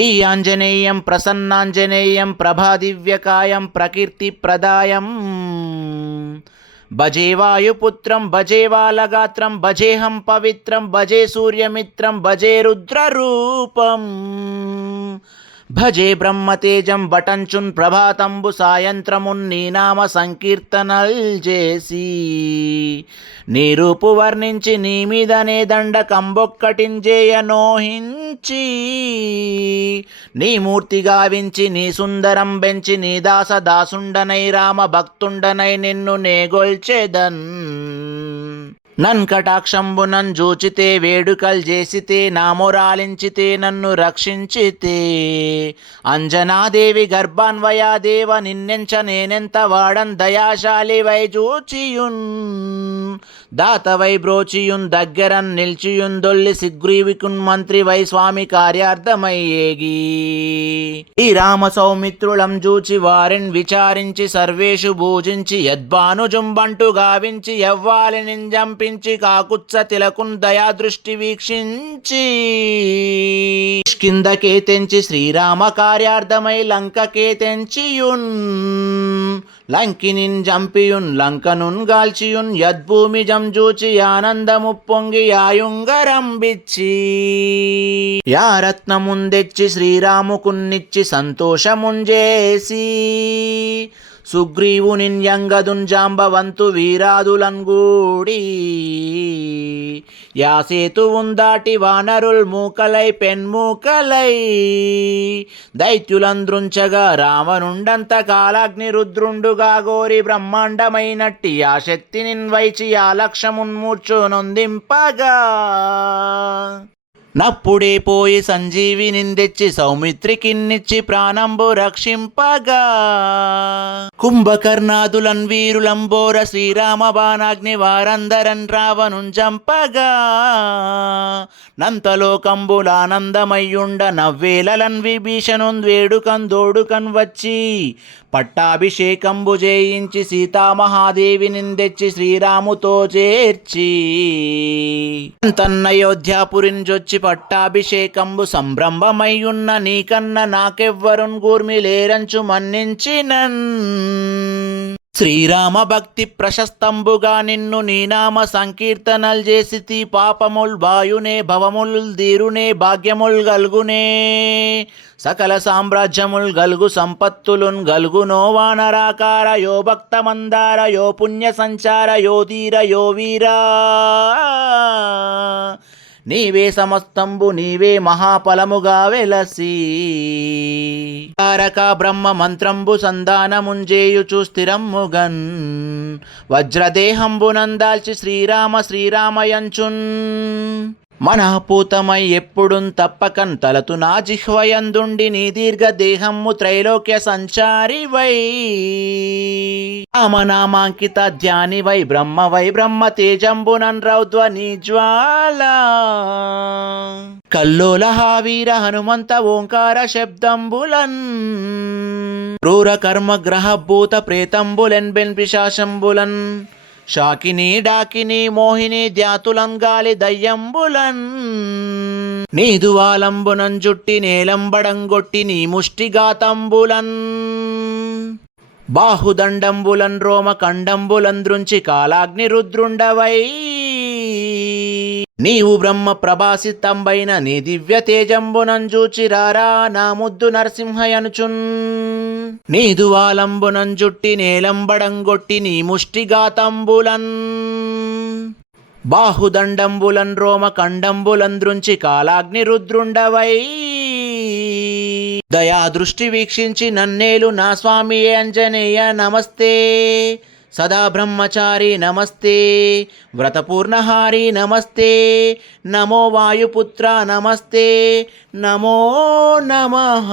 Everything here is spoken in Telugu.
ఈ ఆంజనేయం ప్రసన్నాంజనేయం ప్రభాదివ్యకాయం ప్రకీర్తిప్రదాయం భజే వాయుపుత్రం భజే వాలగాత్రం భజేహం పవిత్రం భజే సూర్యమిత్రం భజే రుద్రరూపం భజే బ్రహ్మతేజం బటంచున్ ప్రభాతంబు సాయంత్రమున్ నీ నామ సంకీర్తనల్ చేసి నీ రూపు వర్ణించి నీ మీదనే దండకంబొక్కటింజేయనోహించి నీ మూర్తి గావించి నీ సుందరం బెంచి నీ దాస దాసుండనై రామ భక్తుండనై నిన్ను నేగొల్చెదన్ నన్ కటాక్షంబునన్ జూచితే వేడుకల్ చేసితే నామొరాలించితే నన్ను రక్షించితే అంజనాదేవి గర్భాన్వయాదేవ నిన్నెంచ నేనెంత వాడన్ దయాశాలి వై జూచియున్ దాతవై బ్రోచియున్ దగ్గరన్ నిల్చియున్ దొల్లి సిగ్రీవికున్ మంత్రి వై స్వామి కార్యార్థమయ్యేగి ఈ రామ సౌమిత్రులం జూచి వారిన్ విచారించి సర్వేషు భూజించి యద్భానుజుంబంటు గావించి యవ్వాలి నింజంపి కాకుత్స తిలకున్ దయాదృష్టి వీక్షించి కిందకే తెంచి శ్రీరామ కార్యార్థమై లంకకే తెంచియున్ లంకినిన్ జంపియున్ లంకనున్ గాల్చియున్ యద్భూమి జంజూచి ఆనందము పొంగి యాయుంగరంబిచ్చి యారత్నముందెచ్చి శ్రీరాముకున్నిచ్చి సంతోషముంజేసి సుగ్రీవునిన్ యంగదున్ జాంబవంతు వీరాదులంగూడి యాసేతువున్ దాటి వానరుల్ మూకలై పెన్మూకలై దైత్యులంద్రుంచగా రావనుండంత కాలాగ్ని రుద్రుండుగా గోరి బ్రహ్మాండమైనట్టి ఆ శక్తినిన్ వైచి ఆ లక్ష్యమున్మూర్చు నొందింపగా నప్పుడే పోయి సంజీవినిందెచ్చి సౌమిత్రికిన్నిచ్చి ప్రాణంబు రక్షింపగా కుంభకర్ణాదులన్ వీరులంబోర శ్రీరామ బాణాగ్ని వారందరన్ రావణున్ జంపగా నంతలోకంబులానందమయ్యుండ నవ్వేలలన్ విభీషణున్ వేడుకన్ దోడుకన్ వచ్చి పట్టాభిషేకంబు చేయించి సీతామహాదేవినిందెచ్చి శ్రీరాముతో చేర్చి తన్నయోధ్యాపురిన్ జొచ్చి పట్టాభిషేకంబు సంభ్రమమయ్యున్న నీకన్న నాకెవ్వరున్ గూర్మిలేరంచు మన్నించినన్ శ్రీరామ భక్తి ప్రశస్తంబుగా నిన్ను నీనామ సంకీర్తనల్ చేసి పాపముల్ బాయునే భవముల్ దీరునే భాగ్యముల్ గల్గునే సకల సామ్రాజ్యముల్ గల్గు సంపత్తులున్ గల్గునో వానరాకార యో భక్త మందార యో పుణ్య సంచార యో ధీర యో వీరా నీవే సమస్తంబు నీవే మహాఫలముగా వెలసి తారక బ్రహ్మ మంత్రంబు సంధానముంజేయుచు స్థిరమ్ముగన్ వజ్రదేహంబునందాల్చి శ్రీరామ శ్రీరామయంచున్ మనఃపూతమై ఎప్పుడున్ తప్పకన్ తలతు నా జిహ్వయందుండి నీ దీర్ఘ దేహమ్ము త్రైలోక్య సంచారి వై రామనామాంకిత ధ్యాని వై బ్రహ్మ తేజంబునన్ రౌద్వ నీ జ్వాల కల్లోల హావీర హనుమంత ఓంకార శబ్దంబులన్ క్రూర కర్మ గ్రహ భూత ప్రేతంబులెన్ బెన్ పిశాశంబులన్ శాకిని డాకిని మోహిని ధ్యాతులం గాలి దయ్యంబులన్ నీదువాలంబునం జుట్టి నేలంబడంగొట్టి నీ ముష్టిగాతంబులన్ బాహుదండంబులన్ రోమ కండంబులంద్రుంచి కాలాగ్ని రుద్రుండవై నీవు బ్రహ్మ ప్రభాసితంబైన నీ దివ్య తేజంబునంజూచి రారా నా ముద్దు నరసింహయనుచున్ నీదువాలంబునం జుట్టి నేలంబడంగొట్టి నీ ముష్టిగాతంబులన్ బాహుదండంబులన్ రోమ కండంబులంద్రుంచి కాలాగ్ని రుద్రుండవై దయాదృష్టి వీక్షించి నన్నేలు నా స్వామి ఆంజనేయ నమస్తే సదా బ్రహ్మచారి నమస్తే వ్రతపూర్ణహారి నమస్తే నమో వాయుపుత్ర నమస్తే నమో నమః.